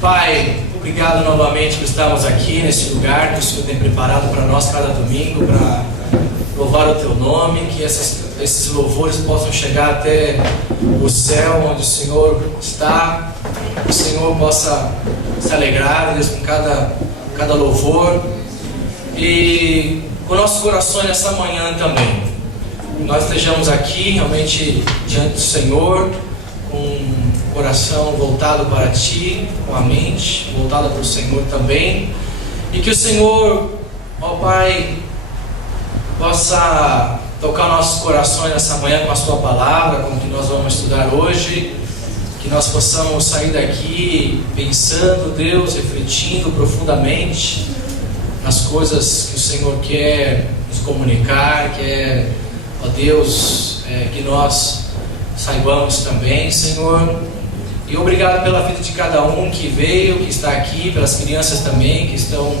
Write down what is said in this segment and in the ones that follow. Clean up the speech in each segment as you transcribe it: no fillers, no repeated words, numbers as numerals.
Pai, obrigado novamente por estarmos aqui nesse lugar que o Senhor tem preparado para nós cada domingo, para louvar o Teu nome, que esses louvores possam chegar até o céu onde o Senhor está, que o Senhor possa se alegrar, Deus, com cada louvor, e com nossos corações nessa manhã também. Nós estejamos aqui realmente diante do Senhor, com o coração voltado para Ti, com a mente voltada para o Senhor também, e que o Senhor, ó Pai, possa tocar nossos corações nessa manhã com a Sua palavra, com o que nós vamos estudar hoje, que nós possamos sair daqui pensando, Deus, refletindo profundamente nas coisas que o Senhor quer nos comunicar, quer, ó Deus, que nós saibamos também, Senhor. E obrigado pela vida de cada um que veio, que está aqui, pelas crianças também que estão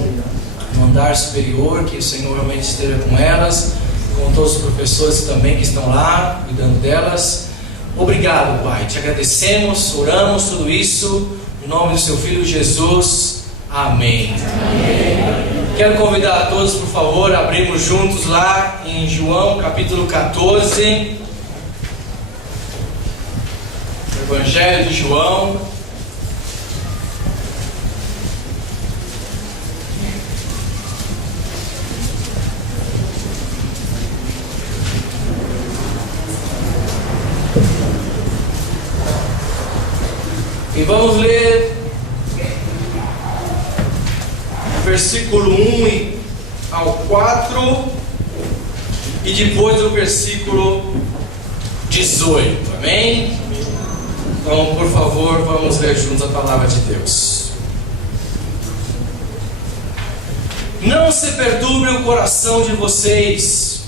no andar superior, que o Senhor realmente esteja com elas, com todos os professores também que estão lá, cuidando delas. Obrigado, Pai, te agradecemos, oramos tudo isso, em nome do Seu Filho Jesus, amém. Amém. Quero convidar a todos, por favor, a abrirmos juntos lá em João capítulo 14, Evangelho de João. E vamos ler o versículo 1 ao 4 e depois o versículo 18, amém? Então, por favor, vamos ler juntos a palavra de Deus. Não se perturbe o coração de vocês.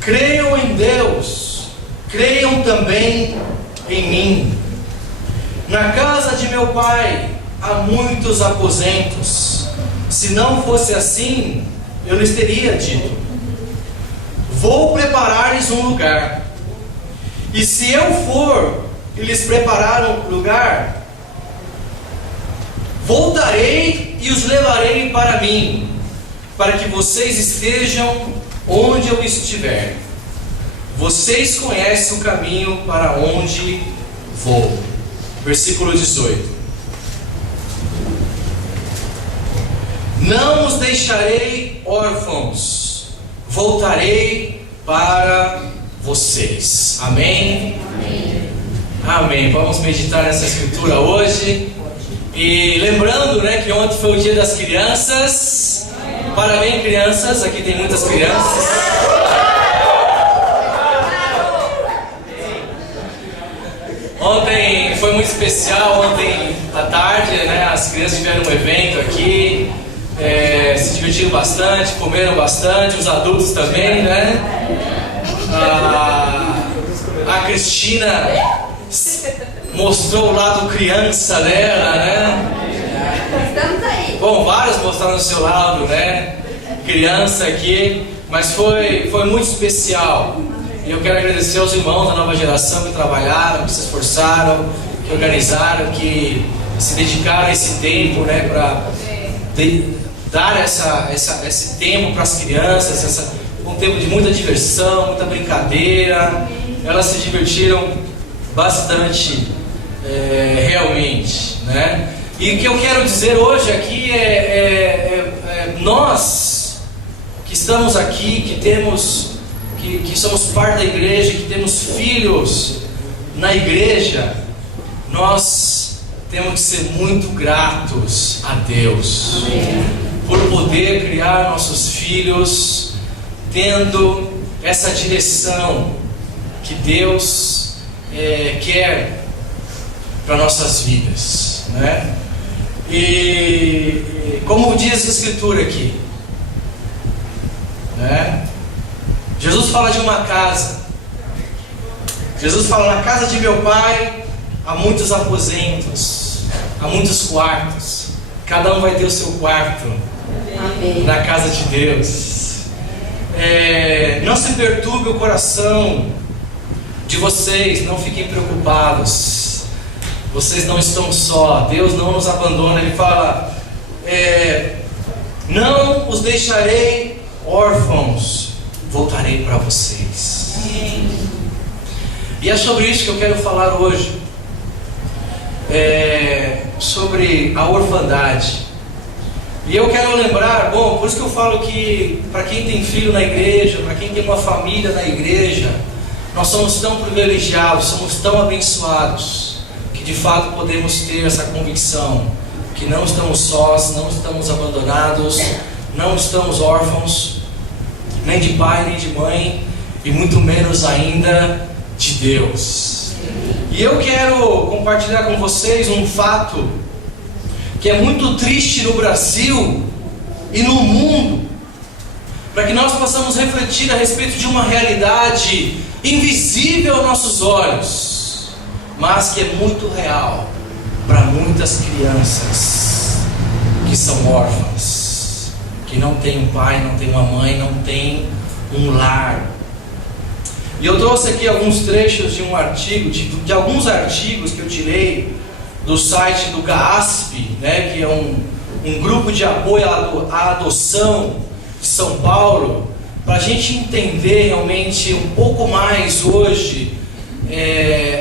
Creiam em Deus, creiam também em mim. Na casa de meu Pai há muitos aposentos. Se não fosse assim, eu lhes teria dito: vou preparar-lhes um lugar. E se eu for e lhes preparar um lugar, voltarei e os levarei para mim, para que vocês estejam onde eu estiver. Vocês conhecem o caminho para onde vou. Versículo 18. Não os deixarei órfãos, voltarei para vocês. Amém? Amém. Amém. Vamos meditar nessa escritura hoje. E lembrando, que ontem foi o dia das crianças. Parabéns, crianças. Aqui tem muitas crianças. Ontem foi muito especial, ontem à tarde, as crianças tiveram um evento aqui, se divertiram bastante, comeram bastante, os adultos também, A Cristina mostrou o lado criança dela, Estamos aí. Bom, vários mostraram o seu lado, criança aqui, mas foi muito especial. E eu quero agradecer aos irmãos da nova geração que trabalharam, que se esforçaram, que organizaram, que se dedicaram a esse tempo, para dar esse tempo para as crianças, um tempo de muita diversão, muita brincadeira. Elas se divertiram bastante, realmente, E o que eu quero dizer hoje aqui nós que estamos aqui, que somos parte da igreja, que temos filhos na igreja, nós temos que ser muito gratos a Deus. Amém. Por poder criar nossos filhos tendo essa direção que Deus quer para nossas vidas, E como diz a escritura aqui, Jesus fala de uma casa. Jesus fala: na casa de meu Pai há muitos aposentos, há muitos quartos. Cada um vai ter o seu quarto. Amém. Na casa de Deus. Não se perturbe o coração de vocês, não fiquem preocupados. vocês não estão só, Deus não nos abandona. Ele fala, não os deixarei órfãos, voltarei para vocês. E é sobre isso que eu quero falar hoje, sobre a orfandade. E eu quero lembrar, por isso que eu falo que para quem tem filho na igreja, para quem tem uma família na igreja, nós somos tão privilegiados, somos tão abençoados, que de fato podemos ter essa convicção, que não estamos sós, não estamos abandonados, não estamos órfãos, nem de pai, nem de mãe, e muito menos ainda de Deus. E eu quero compartilhar com vocês um fato que é muito triste no Brasil e no mundo, para que nós possamos refletir a respeito de uma realidade invisível aos nossos olhos, mas que é muito real para muitas crianças que são órfãs, que não tem um pai, não tem uma mãe, não tem um lar. E eu trouxe aqui alguns trechos de um artigo, de alguns artigos que eu tirei do site do GAASP, que é um grupo de apoio à adoção de São Paulo, para a gente entender realmente um pouco mais hoje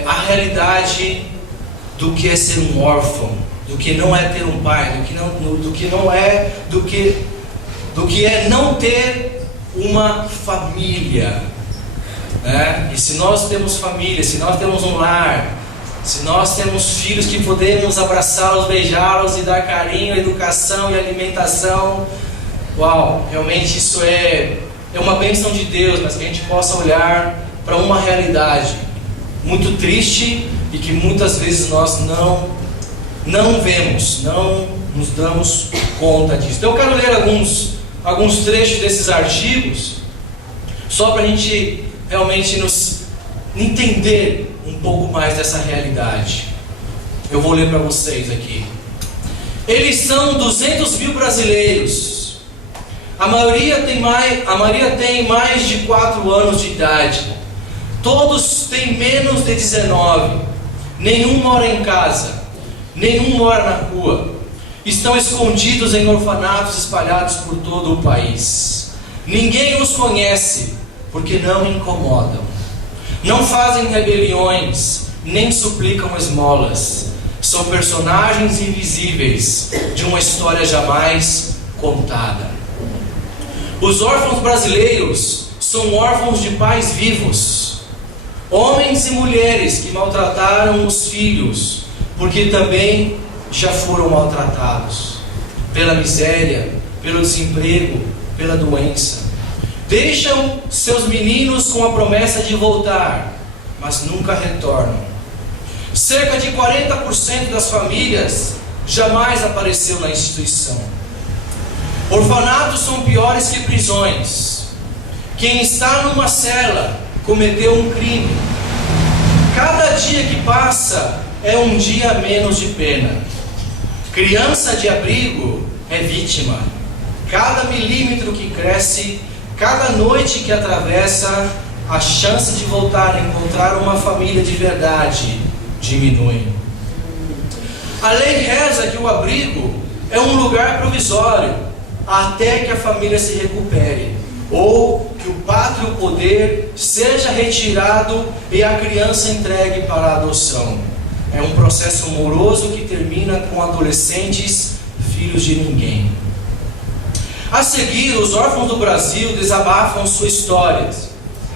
a realidade do que é ser um órfão, do que não é ter um pai, do que é não ter uma família, E se nós temos família, se nós temos um lar, se nós temos filhos que podemos abraçá-los, beijá-los e dar carinho, educação e alimentação, realmente isso é uma bênção de Deus, mas que a gente possa olhar para uma realidade muito triste e que muitas vezes nós não vemos, não nos damos conta disso. Então eu quero ler alguns trechos desses artigos, só para a gente realmente nos entender um pouco mais dessa realidade. Eu vou ler para vocês aqui. Eles são 200 mil brasileiros. A maioria tem mais de 4 anos de idade. Todos têm menos de 19. Nenhum mora em casa. Nenhum mora na rua. Estão escondidos em orfanatos espalhados por todo o país. Ninguém os conhece, porque não incomodam. Não fazem rebeliões, nem suplicam esmolas. São personagens invisíveis de uma história jamais contada. Os órfãos brasileiros são órfãos de pais vivos. Homens e mulheres que maltrataram os filhos, porque também já foram maltratados pela miséria, pelo desemprego, pela doença. Deixam seus meninos com a promessa de voltar, mas nunca retornam. Cerca de 40% das famílias jamais apareceu na instituição. Orfanatos são piores que prisões. Quem está numa cela cometeu um crime. Cada dia que passa é um dia a menos de pena. Criança de abrigo é vítima. Cada milímetro que cresce, cada noite que atravessa, a chance de voltar a encontrar uma família de verdade diminui. A lei reza que o abrigo é um lugar provisório, até que a família se recupere, ou que o pátrio poder seja retirado e a criança entregue para a adoção. É um processo moroso que termina com adolescentes, filhos de ninguém. A seguir, os órfãos do Brasil desabafam suas histórias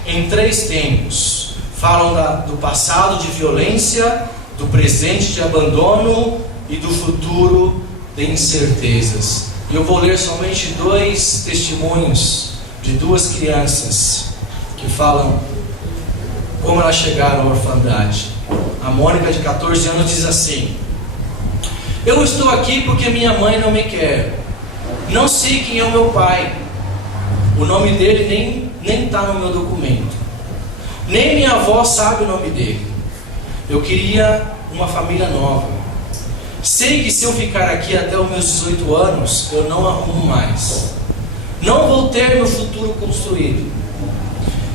em 3 tempos. Falam do passado de violência, do presente de abandono e do futuro de incertezas. E eu vou ler somente 2 testemunhos de 2 crianças que falam como elas chegaram à orfandade. A Mônica, de 14 anos, diz assim: eu estou aqui porque minha mãe não me quer. Não sei quem é o meu pai. O nome dele nem está no meu documento. Nem minha avó sabe o nome dele. Eu queria uma família nova. Sei que se eu ficar aqui até os meus 18 anos, eu não arrumo mais. Não vou ter meu futuro construído.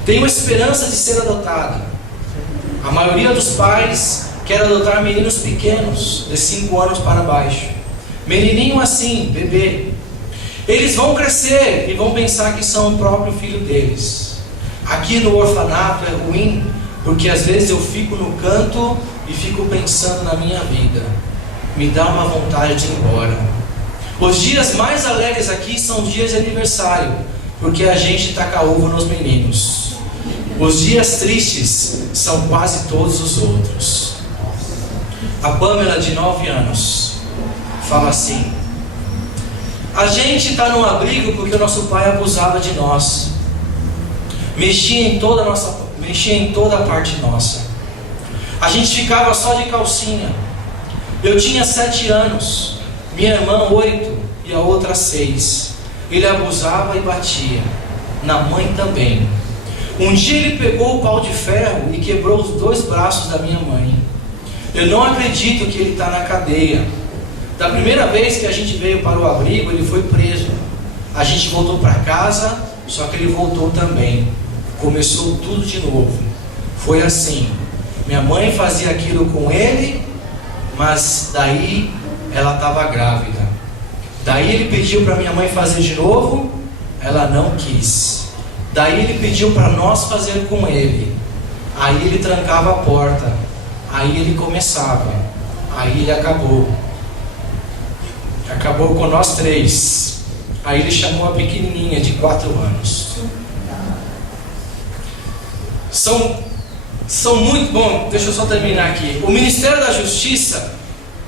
Tenho esperança de ser adotada. A maioria dos pais quero adotar meninos pequenos, de 5 anos para baixo. Menininho assim, bebê. Eles vão crescer e vão pensar que são o próprio filho deles. Aqui no orfanato é ruim, porque às vezes eu fico no canto e fico pensando na minha vida. Me dá uma vontade de ir embora. Os dias mais alegres aqui são os dias de aniversário, porque a gente taca ovo nos meninos. Os dias tristes são quase todos os outros. A Pamela, de 9 anos, fala assim: a gente está num abrigo porque o nosso pai abusava de nós. Mexia em toda a parte nossa. A gente ficava só de calcinha. Eu tinha 7 anos, minha irmã 8 e a outra 6. Ele abusava e batia. Na mãe também. Um dia ele pegou o pau de ferro e quebrou os 2 braços da minha mãe. Eu não acredito que ele está na cadeia. Da primeira vez que a gente veio para o abrigo, ele foi preso. A gente voltou para casa, só que ele voltou também. Começou tudo de novo. Foi assim. Minha mãe fazia aquilo com ele, mas daí ela estava grávida. Daí ele pediu para minha mãe fazer de novo, ela não quis. Daí ele pediu para nós fazer com ele. Aí ele trancava a porta. Aí ele começava. Aí ele acabou. Acabou com nós 3. Aí ele chamou a pequenininha de 4 anos. São muito bom. Deixa eu só terminar aqui. O Ministério da Justiça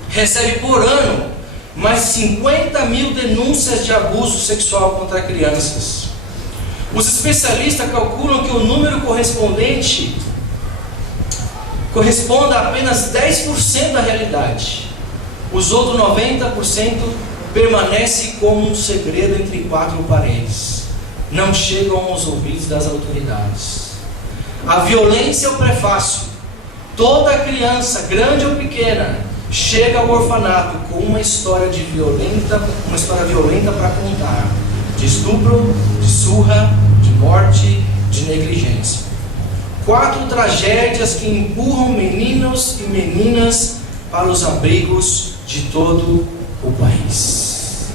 recebe por ano mais 50 mil denúncias de abuso sexual contra crianças. Os especialistas calculam que o número correspondente corresponda a apenas 10% da realidade. Os outros 90% permanece como um segredo entre 4 paredes. Não chegam aos ouvidos das autoridades. A violência é o prefácio. Toda criança, grande ou pequena, chega ao orfanato com uma história violenta para contar. De estupro, de surra, de morte, de negligência. 4 tragédias que empurram meninos e meninas para os abrigos de todo o país.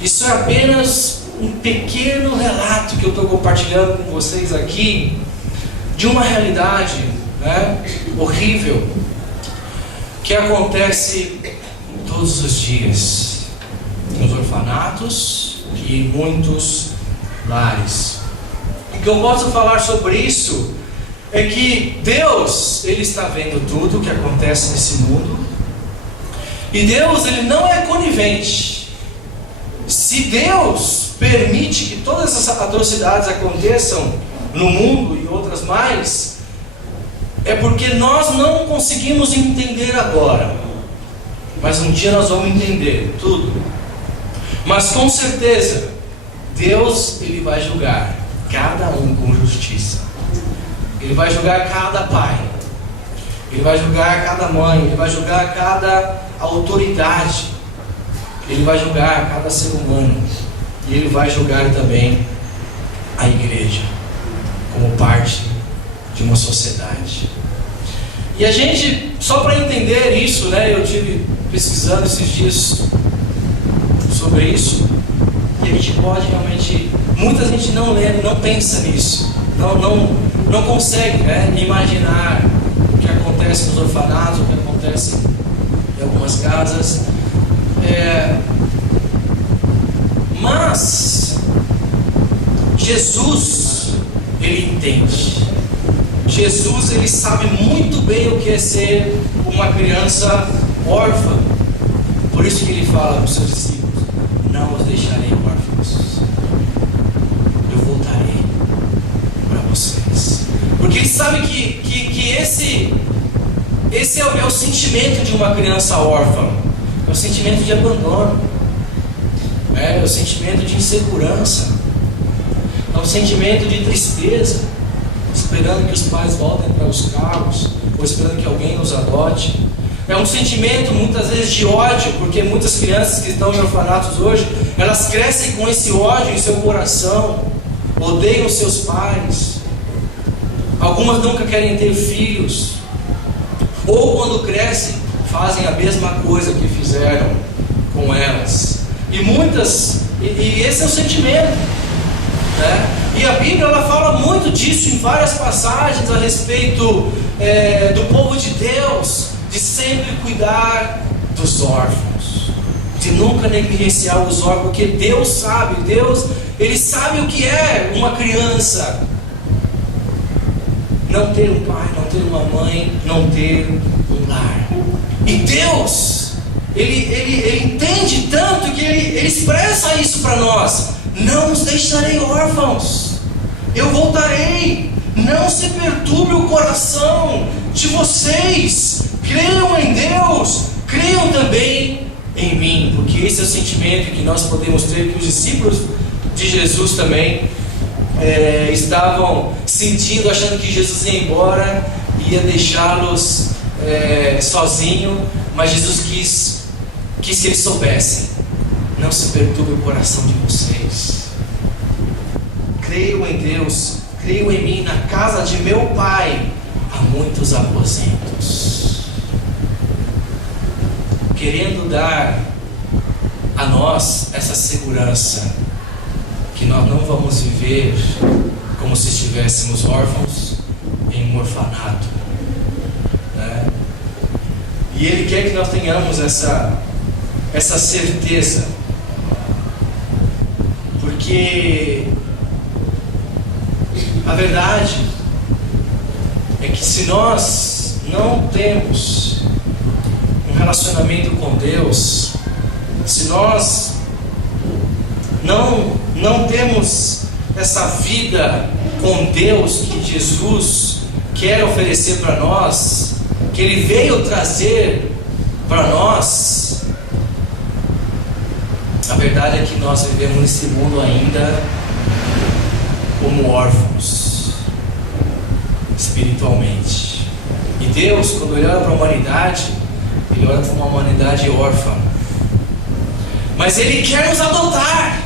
Isso é apenas um pequeno relato que eu estou compartilhando com vocês aqui, de uma realidade, horrível, que acontece todos os dias nos orfanatos e em muitos lares. O que eu posso falar sobre isso é que Deus, Ele está vendo tudo o que acontece nesse mundo, e Deus, Ele não é conivente. Se Deus permite que todas essas atrocidades aconteçam no mundo e outras mais, é porque nós não conseguimos entender agora, mas um dia nós vamos entender tudo. Mas com certeza Deus, Ele vai julgar cada um com justiça. Ele vai julgar cada pai, Ele vai julgar cada mãe, Ele vai julgar cada autoridade, Ele vai julgar cada ser humano, e Ele vai julgar também a igreja como parte de uma sociedade. E a gente, só para entender isso, eu tive pesquisando esses dias sobre isso, e a gente pode realmente, muita gente não lê, não pensa nisso, não consegue imaginar o que acontece nos orfanatos, o que acontece em algumas casas. Mas Jesus, Ele entende. Jesus, Ele sabe muito bem o que é ser uma criança órfã. Por isso que Ele fala para os seus discípulos: não os deixarei órfãos, eu voltarei para vocês. Porque Ele sabe que esse é o sentimento de uma criança órfã. É o sentimento de abandono, é o sentimento de insegurança, é o sentimento de tristeza, esperando que os pais voltem para os carros, ou esperando que alguém os adote. É um sentimento muitas vezes de ódio, porque muitas crianças que estão em orfanatos hoje, elas crescem com esse ódio em seu coração, odeiam seus pais. Algumas nunca querem ter filhos. ou quando crescem, fazem a mesma coisa que fizeram com elas. E esse é o sentimento, né? E a Bíblia ela fala muito disso em várias passagens a respeito do povo de Deus, de sempre cuidar dos órfãos, de nunca negligenciar os órfãos, porque Deus Ele sabe o que é uma criança não ter um pai, não ter uma mãe, não ter um lar. E Deus, Ele entende tanto que Ele expressa isso para nós: não os deixarei órfãos, eu voltarei, não se perturbe o coração de vocês, creiam em Deus, creiam também em mim. Porque esse é o sentimento que nós podemos ter, que os discípulos de Jesus também estavam sentindo, achando que Jesus ia embora, ia deixá-los sozinho, mas Jesus quis que eles soubessem: não se perturbe o coração de vocês, creiam em Deus, creiam em mim, na casa de meu Pai há muitos aposentos. Querendo dar a nós essa segurança, que nós não vamos viver como se estivéssemos órfãos em um orfanato, né? E Ele quer que nós tenhamos essa certeza, porque a verdade é que se nós não temos um relacionamento com Deus, se nós não temos essa vida com Deus que Jesus quer oferecer para nós, que Ele veio trazer para nós, a verdade é que nós vivemos nesse mundo ainda como órfãos espiritualmente. E Deus, quando Ele olha para a humanidade, Ele olha para uma humanidade órfã, mas Ele quer nos adotar.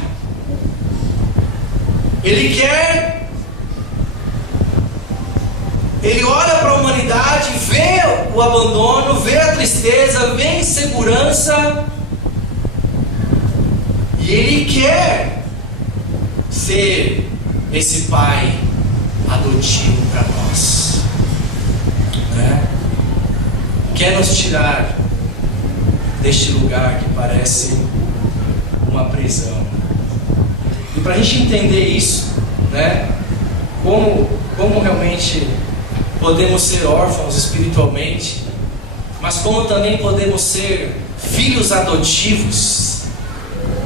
Ele olha para a humanidade, vê o abandono, vê a tristeza, vê a insegurança, e Ele quer ser esse pai adotivo para nós, né? Quer nos tirar deste lugar que parece uma prisão. E para a gente entender isso, né? Como realmente podemos ser órfãos espiritualmente, mas como também podemos ser filhos adotivos,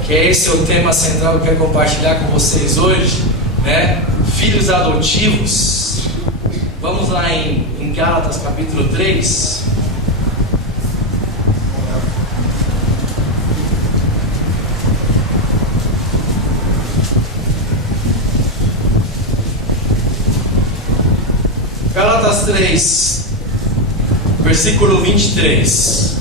que esse é o tema central que eu quero compartilhar com vocês hoje, né? Filhos adotivos. Vamos lá em Gálatas capítulo 3. Gálatas 3, versículo 23.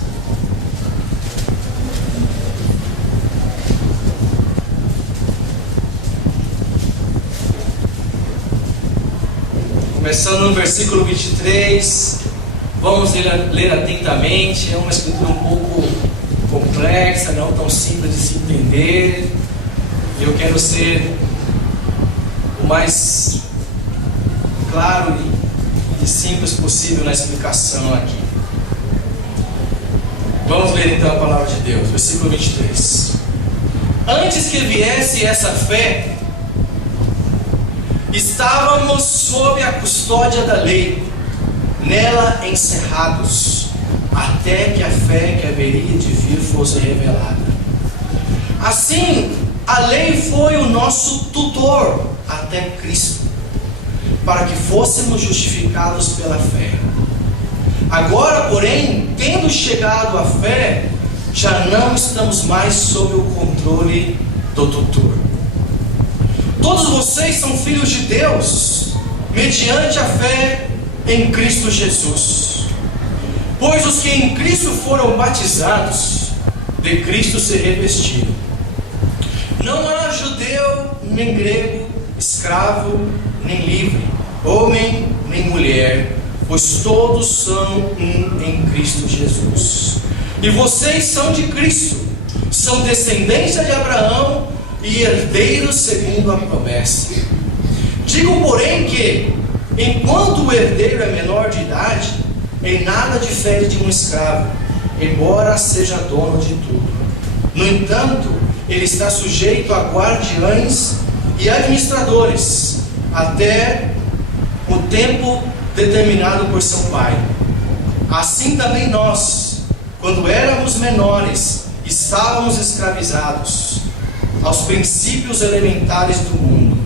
Começando no versículo 23, vamos ler atentamente. É uma escritura um pouco complexa, não tão simples de se entender. Eu quero ser o mais claro e simples possível na explicação aqui. Vamos ler então a palavra de Deus, versículo 23. Antes que viesse essa fé, estávamos sob a custódia da lei, nela encerrados, até que a fé que haveria de vir fosse revelada. Assim, a lei foi o nosso tutor até Cristo, para que fôssemos justificados pela fé. Agora, porém, tendo chegado à fé, já não estamos mais sob o controle do tutor. Todos vocês são filhos de Deus, mediante a fé em Cristo Jesus. Pois os que em Cristo foram batizados, de Cristo se revestiram. Não há judeu, nem grego, escravo, nem livre, homem, nem mulher, pois todos são um em Cristo Jesus. E vocês são de Cristo, são descendência de Abraão e herdeiros segundo a promessa. Digo, porém, que, enquanto o herdeiro é menor de idade, em nada difere de um escravo, embora seja dono de tudo. No entanto, ele está sujeito a guardiães e administradores, até o tempo determinado por seu pai. Assim também nós, quando éramos menores, estávamos escravizados aos princípios elementares do mundo.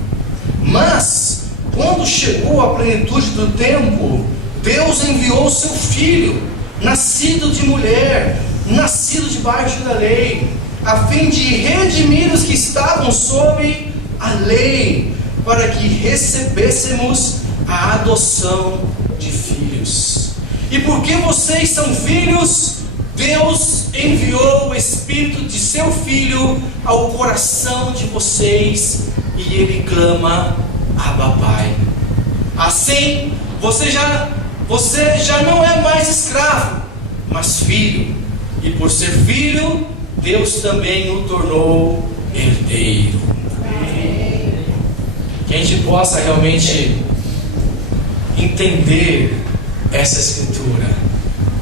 Mas, quando chegou a plenitude do tempo, Deus enviou seu Filho, nascido de mulher, nascido debaixo da lei, a fim de redimir os que estavam sob a lei, para que recebêssemos a adoção de filhos. E porque vocês são filhos, Deus enviou o Espírito de seu Filho ao coração de vocês, e ele clama: Abba, Pai. Assim, você já não é mais escravo, mas filho. E por ser filho, Deus também o tornou herdeiro. Que a gente possa realmente entender essa escritura.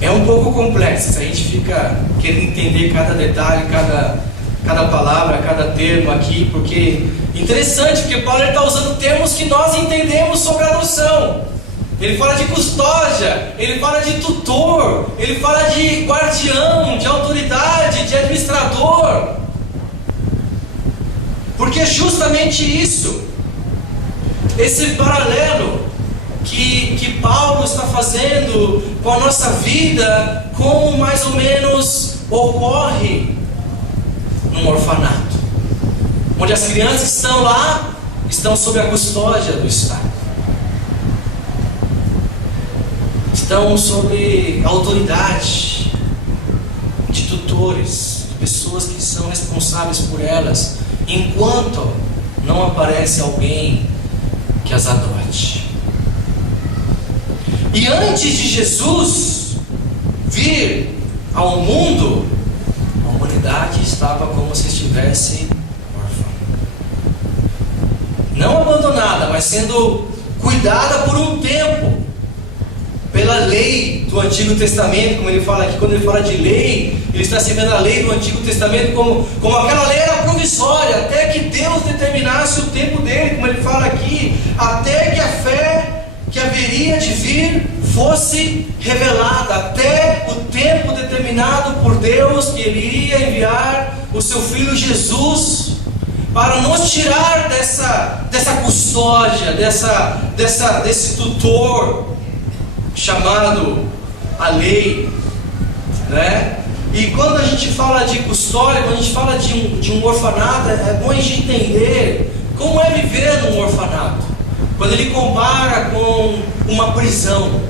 É um pouco complexa, a gente fica querendo entender cada detalhe, cada palavra, cada termo aqui, porque interessante, porque Paulo está usando termos que nós entendemos sobre a adoção. Ele fala de custódia, ele fala de tutor, ele fala de guardião, de autoridade, de administrador. Porque é justamente isso, esse paralelo que Paulo está fazendo com a nossa vida, como mais ou menos ocorre num orfanato, onde as crianças que estão lá estão sob a custódia do Estado, estão sob a autoridade de tutores, de pessoas que são responsáveis por elas, enquanto não aparece alguém que as adote. E antes de Jesus vir ao mundo, a humanidade estava como se estivesse órfã, não abandonada, mas sendo cuidada por um tempo pela lei do Antigo Testamento, como ele fala aqui. Quando ele fala de lei, ele está se vendo a lei do Antigo Testamento como aquela lei era provisória, até que Deus determinasse o tempo dele, como ele fala aqui, até que a fé que haveria de vir fosse revelada, até o tempo determinado por Deus, que Ele iria enviar o seu Filho Jesus para nos tirar dessa custódia, desse tutor chamado a lei, né? E quando a gente fala de custódia, quando a gente fala de um orfanato, é bom a gente entender como é viver num orfanato. Quando ele compara com uma prisão,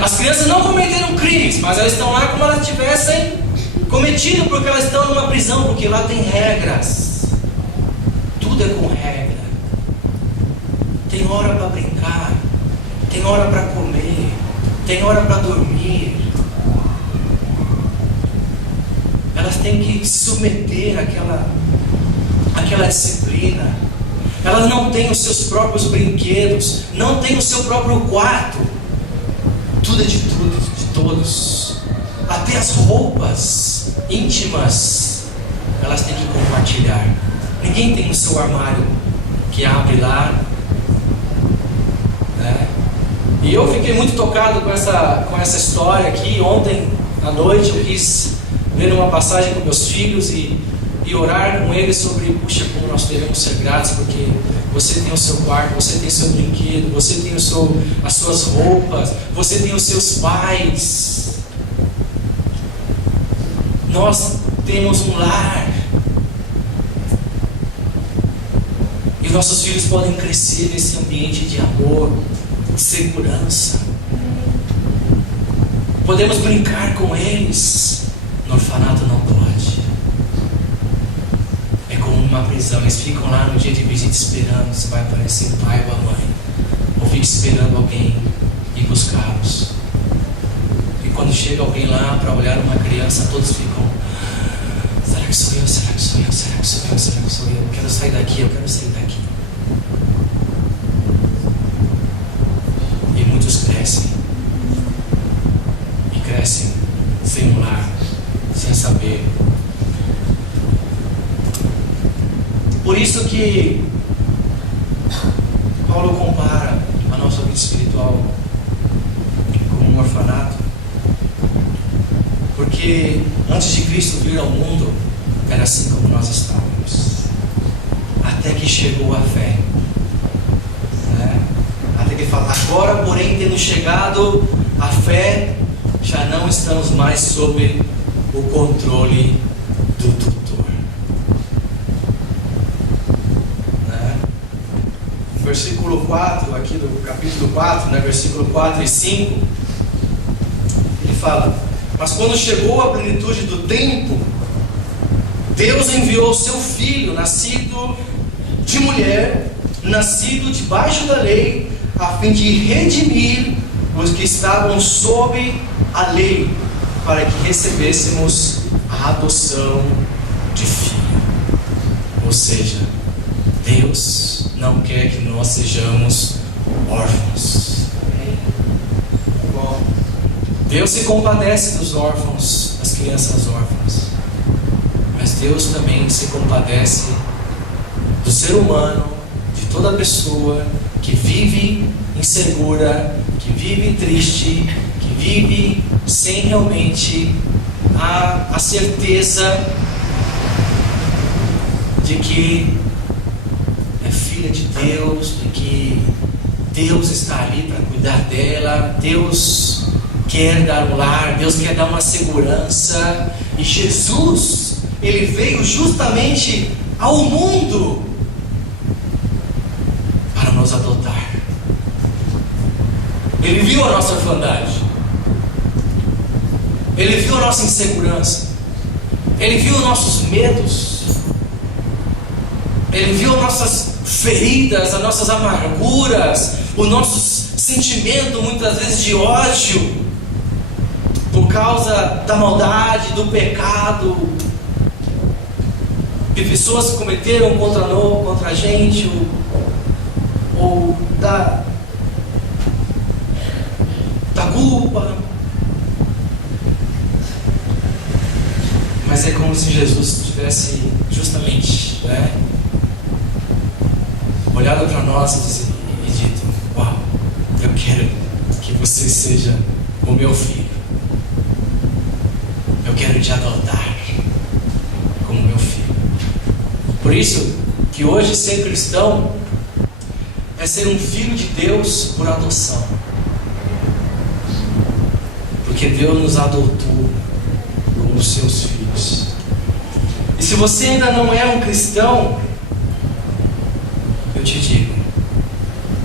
as crianças não cometeram crimes, mas elas estão lá como elas tivessem cometido, porque elas estão numa prisão, porque lá tem regras, tudo é com regra, tem hora para brincar, tem hora para comer, tem hora para dormir. Elas têm que se submeter àquela disciplina. Elas não têm os seus próprios brinquedos, não têm o seu próprio quarto. Tudo é de todos. Até as roupas íntimas elas têm que compartilhar. Ninguém tem o seu armário que abre lá, né? E eu fiquei muito tocado com essa história aqui. Ontem à noite eu quis ler uma passagem com meus filhos e orar com eles sobre, puxa, como nós devemos ser gratos, porque você tem o seu quarto, você tem o seu brinquedo, você tem as suas roupas, você tem os seus pais. Nós temos um lar. E nossos filhos podem crescer nesse ambiente de amor, de segurança. Podemos brincar com eles. No orfanato não pode. É como uma prisão. Eles ficam lá no dia de visita esperando se vai aparecer o pai ou a mãe. ou fica esperando alguém ir buscá-los. E quando chega alguém lá para olhar uma criança, todos ficam: será que sou eu? Será que sou eu? Será que sou eu? Será que sou eu? Eu quero sair daqui, eu quero sair daqui. E muitos crescem. E crescem sem um lar, sem saber. Por isso que Paulo compara a nossa vida espiritual com um orfanato. Porque antes de Cristo vir ao mundo, era assim como nós estávamos. Até que chegou a fé. Até que ele fala: agora, porém, tendo chegado a fé, já não estamos mais sob o controle do tutor. Versículo 4, aqui do capítulo 4, versículo 4 e 5, ele fala: mas quando chegou a plenitude do tempo, Deus enviou o seu Filho, nascido de mulher, nascido debaixo da lei, a fim de redimir os que estavam sob a lei, para que recebêssemos a adoção de filho. Ou seja, Deus não quer que nós sejamos órfãos. Deus se compadece dos órfãos, das crianças órfãs. Mas Deus também se compadece do ser humano, de toda pessoa que vive insegura, que vive triste, que vive sem realmente a certeza de que é filha de Deus, de que Deus está ali para cuidar dela, Deus quer dar um lar, Deus quer dar uma segurança. E Jesus, Ele veio justamente ao mundo para nos adotar. Ele viu a nossa orfandade, Ele viu a nossa insegurança, Ele viu os nossos medos, Ele viu as nossas feridas, as nossas amarguras, o nosso sentimento muitas vezes de ódio por causa da maldade, do pecado, que pessoas cometeram contra a gente, ou da culpa. Mas é como se Jesus tivesse justamente olhado para nós e dito: uau, eu quero que você seja o meu filho, eu quero te adotar como meu filho. Por isso que hoje ser cristão é ser um filho de Deus por adoção, porque Deus nos adotou como seus filhos. E se você ainda não é um cristão, eu te digo,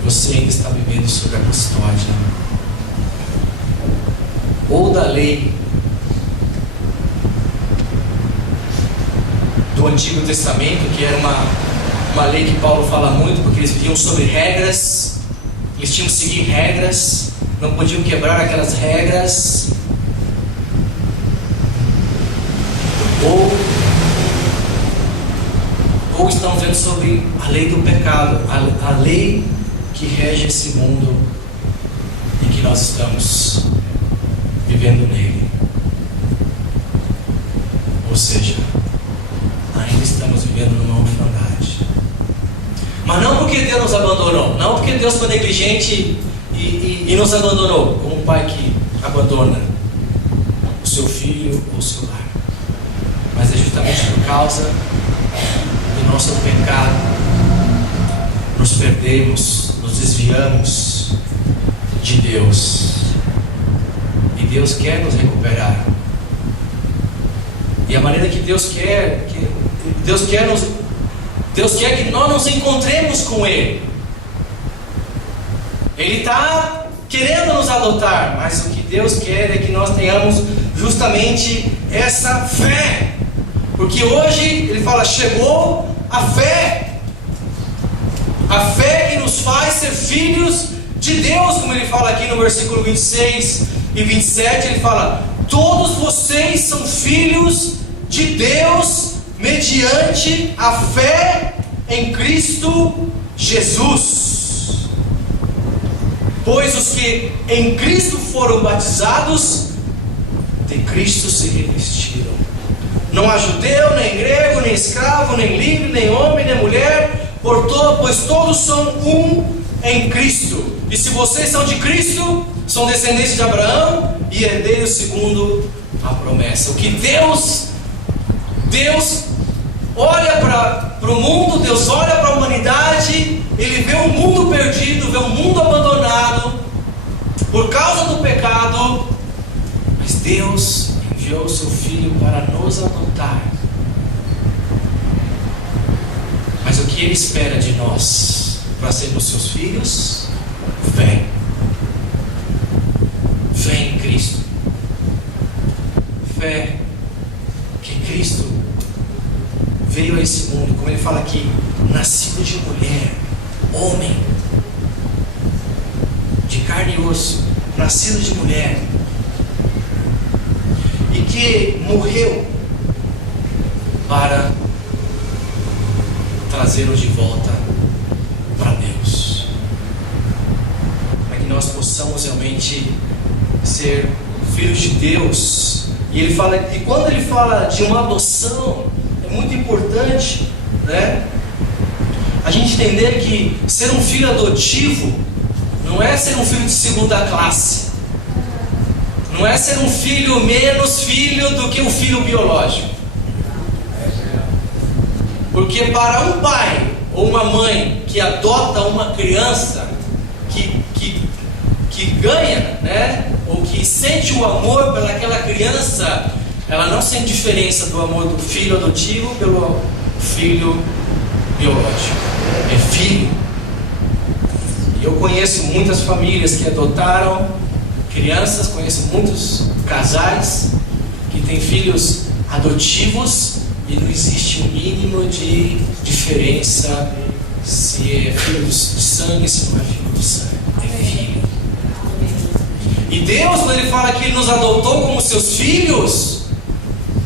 você ainda está vivendo sob a custódia ou da lei do Antigo Testamento, que era uma lei que Paulo fala muito, porque eles viviam sobre regras, eles tinham que seguir regras, não podiam quebrar aquelas regras, ou estão vendo sobre a lei do pecado, a lei que rege esse mundo e que nós estamos vivendo nele. Ou seja, ainda estamos vivendo numa orfandade. Mas não porque Deus nos abandonou, não porque Deus foi negligente e nos abandonou, como um pai que abandona o seu filho ou o seu lar. Mas é justamente por causa do nosso pecado, nos perdemos, nos desviamos de Deus. E Deus quer nos recuperar. E a maneira que Deus quer que nós nos encontremos com Ele. Ele está querendo nos adotar, mas o que Deus quer é que nós tenhamos justamente essa fé. Porque hoje Ele fala: chegou a fé que nos faz ser filhos de Deus, como ele fala aqui no versículo 26 e 27, ele fala: todos vocês são filhos de Deus mediante a fé em Cristo Jesus. Pois os que em Cristo foram batizados, de Cristo se revestiram. Não há judeu, nem grego, nem escravo, nem livre, nem homem, nem mulher, pois todos são um em Cristo. E se vocês são de Cristo, são descendentes de Abraão e herdeiros segundo a promessa. O que Deus olha para o mundo, Deus olha para a humanidade, Ele vê um mundo perdido, vê um mundo abandonado por causa do pecado, mas Deus enviou o seu Filho para nos adotar. Mas o que Ele espera de nós para sermos seus filhos? Fé. Fé em Cristo. Fé que Cristo veio a esse mundo, como ele fala aqui, nascido de mulher, homem, de carne e osso, nascido de mulher, e que morreu para trazê-lo de volta para Deus, para que nós possamos realmente ser filhos de Deus. E ele fala, e quando ele fala de uma adoção, é muito importante, né, a gente entender que ser um filho adotivo não é ser um filho de segunda classe, não é ser um filho menos filho do que um filho biológico. Porque para um pai ou uma mãe que adota uma criança, que ganha, né, ou que sente o amor pelaquela criança, ela não sente diferença do amor do filho adotivo pelo filho biológico. É filho. E eu conheço muitas famílias que adotaram crianças, conheço muitos casais que têm filhos adotivos e não existe um mínimo de diferença se é filho de sangue, se não é filho de sangue. É filho. E Deus, quando Ele fala que Ele nos adotou como seus filhos,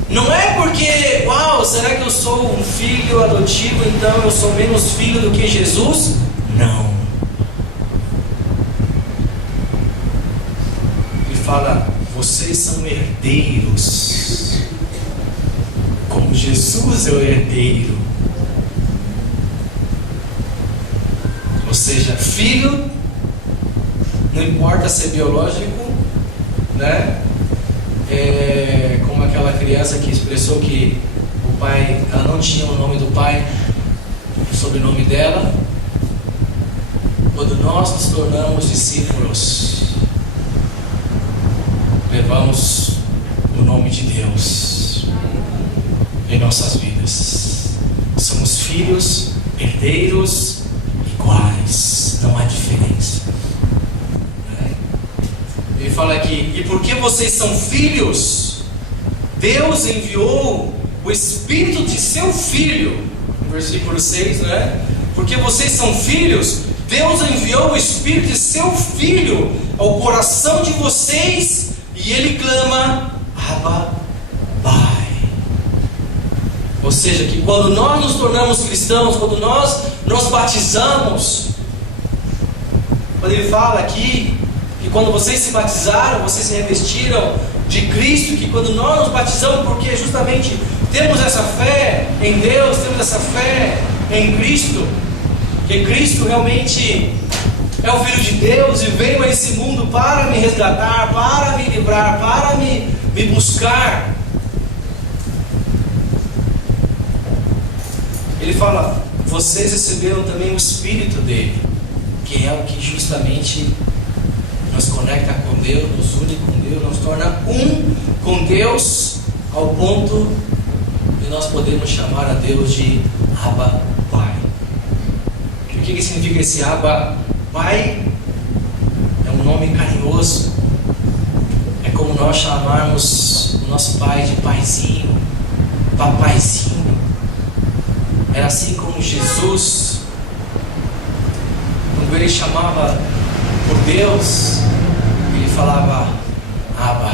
não é porque, uau, será que eu sou um filho adotivo, então eu sou menos filho do que Jesus? Não. Ele fala, vocês são herdeiros, como Jesus é o herdeiro. Ou seja, filho, não importa se é biológico, né? Como aquela criança que expressou que o pai, ela não tinha o nome do pai, o sobrenome dela. Quando nós nos tornamos discípulos, levamos o nome de Deus em nossas vidas. Somos filhos, herdeiros iguais, não há diferença. Ele fala aqui, e porque vocês são filhos, Deus enviou o Espírito de seu Filho, no versículo 6, né? Porque vocês são filhos, Deus enviou o Espírito de seu Filho ao coração de vocês, e Ele clama, Abba, Pai. Ou seja, que quando nós nos tornamos cristãos, quando nós nos batizamos, quando Ele fala aqui, que quando vocês se batizaram, vocês se revestiram de Cristo, que quando nós nos batizamos, porque justamente temos essa fé em Deus, temos essa fé em Cristo, que Cristo realmente é o Filho de Deus e veio a esse mundo para me resgatar, para me livrar, para me buscar. Ele fala, vocês receberam também o Espírito dele, que é o que justamente nos conecta com Deus, nos une com Deus, nos torna um com Deus, ao ponto de nós podermos chamar a Deus de Abba Pai. O que significa esse Abba Pai? É um nome carinhoso, é como nós chamarmos o nosso pai de paizinho, papaizinho. Era assim como Jesus, quando Ele chamava por Deus, ele falava Abba,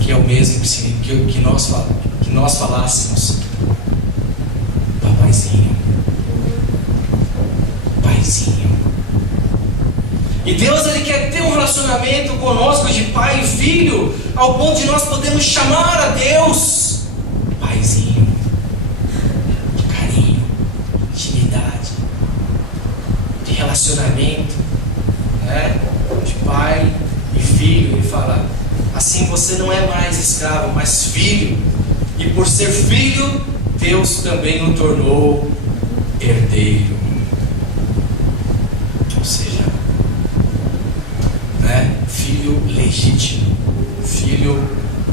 que é o mesmo que nós falássemos papaizinho, paizinho. E Deus, ele quer ter um relacionamento conosco de pai e filho, ao ponto de nós podemos chamar a Deus paizinho, de carinho, intimidade, de relacionamento, né? De pai e filho. Ele fala: assim você não é mais escravo, mas filho. E por ser filho, Deus também o tornou herdeiro. Ou seja, né? Filho legítimo, filho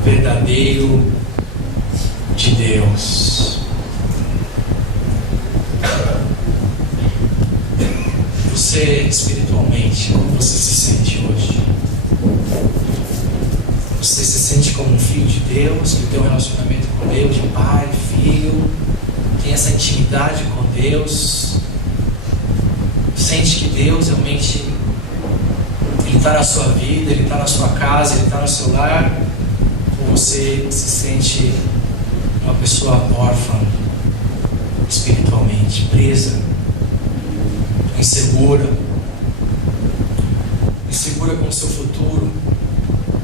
verdadeiro de Deus. Você espiritualmente, como você se sente hoje? Você se sente como um filho de Deus, que tem um relacionamento com Deus, de pai, filho, tem essa intimidade com Deus, sente que Deus realmente Ele está na sua vida, Ele está na sua casa, Ele está no seu lar? Ou você se sente uma pessoa órfã espiritualmente, presa, insegura com o seu futuro,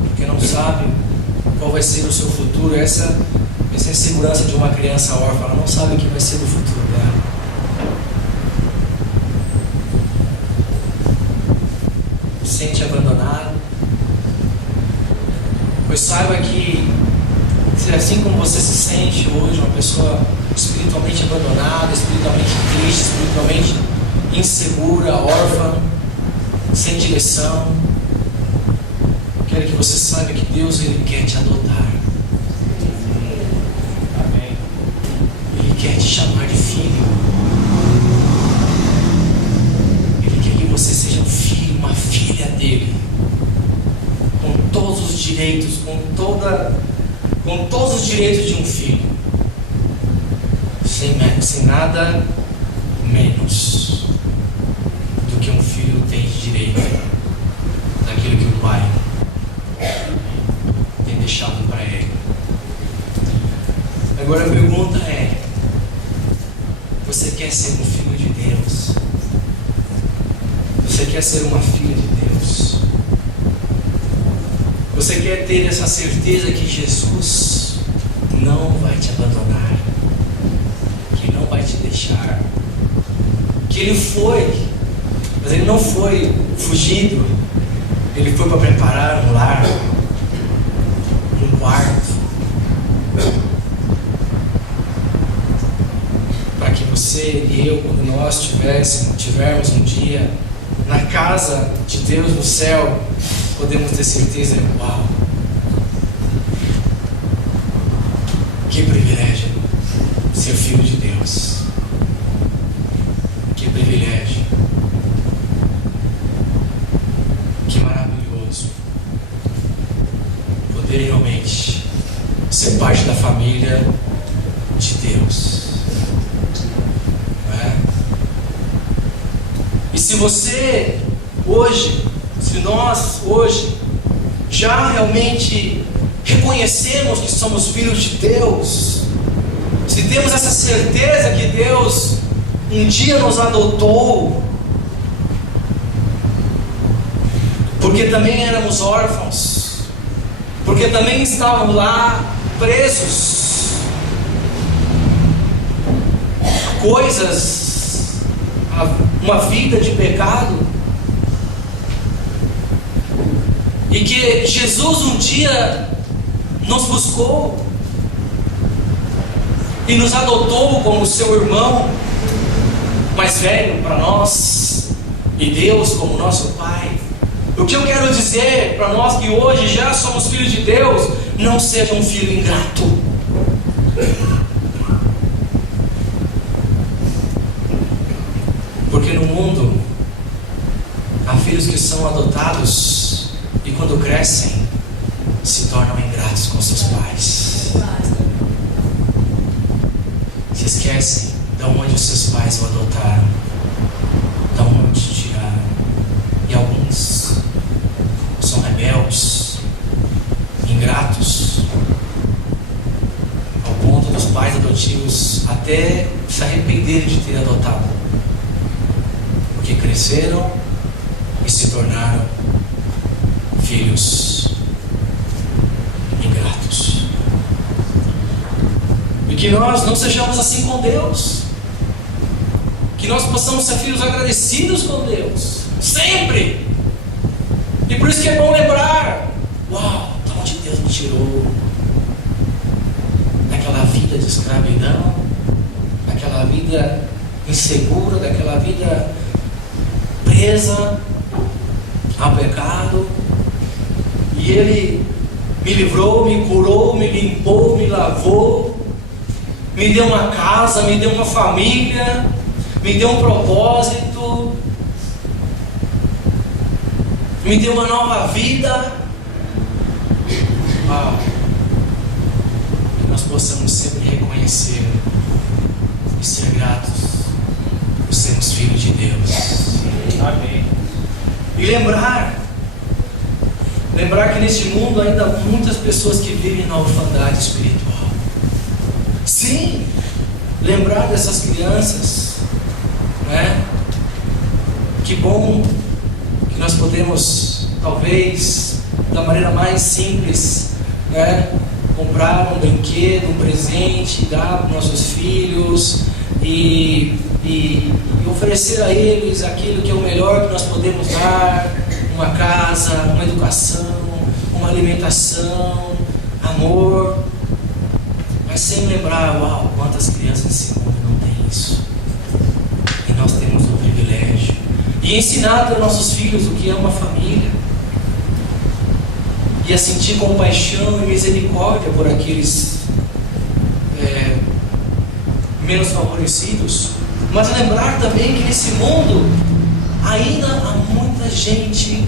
porque não sabe qual vai ser o seu futuro? Essa é a insegurança de uma criança órfã, ela não sabe o que vai ser do futuro dela. Se sente abandonado? Pois saiba que, se assim como você se sente hoje, uma pessoa espiritualmente abandonada, espiritualmente triste, espiritualmente insegura, órfã, sem direção, quero que você saiba que Deus, Ele quer te adotar. Amém. Ele quer te chamar de filho. Ele quer que você seja um filho, uma filha dele, com todos os direitos, com todos os direitos de um filho, sem nada menos do que um filho tem de direito daquilo que o pai tem deixado para ele. Agora a pergunta é: você quer ser um filho de Deus? Você quer ser uma filha de Deus? Você quer ter essa certeza que Jesus não vai te abandonar, que Ele não vai te deixar, que Ele foi, mas Ele não foi fugido, Ele foi para preparar um lar, um quarto, para que você e eu, quando nós tivermos um dia na casa de Deus no céu, podemos ter certeza: uau, que privilégio ser filho de Deus, que privilégio, que maravilhoso poder realmente ser parte da família de Deus, não é? E se você hoje, se nós hoje já realmente reconhecemos que somos filhos de Deus, se temos essa certeza que Deus um dia nos adotou, porque também éramos órfãos, porque também estávamos lá presos a coisas, a uma vida de pecado, e que Jesus um dia nos buscou e nos adotou como seu irmão mais velho para nós, e Deus como nosso Pai. O que eu quero dizer para nós que hoje já somos filhos de Deus: não seja um filho ingrato. Porque no mundo há filhos que são adotados e quando crescem se tornam ingratos com seus pais. Se esquecem de onde os seus pais o adotaram. Da onde tiraram? E alguns são rebeldes, ingratos, ao ponto dos pais adotivos até se arrependerem de ter adotado, porque cresceram e se tornaram filhos ingratos. E que nós não sejamos assim com Deus, que nós possamos ser filhos agradecidos com Deus, sempre. E por isso que é bom lembrar: uau, de onde Deus me tirou, daquela vida de escravidão, daquela vida insegura, daquela vida presa ao pecado, e Ele me livrou, me curou, me limpou, me lavou, me deu uma casa, me deu uma família, me deu um propósito, me deu uma nova vida. Que nós possamos sempre reconhecer e ser gratos por sermos filhos de Deus. Amém. E lembrar que neste mundo ainda há muitas pessoas que vivem na orfandade espiritual. Sim, lembrar dessas crianças, né? Que bom que nós podemos, talvez, da maneira mais simples, né? Comprar um brinquedo, um presente, dar para os nossos filhos e oferecer a eles aquilo que é o melhor que nós podemos dar: uma casa, uma educação, uma alimentação, amor, mas sem lembrar: uau, quantas crianças nesse mundo não têm isso, e nós temos o privilégio, e ensinar para nossos filhos o que é uma família, e a sentir compaixão e misericórdia por aqueles menos favorecidos, mas lembrar também que nesse mundo ainda há muita gente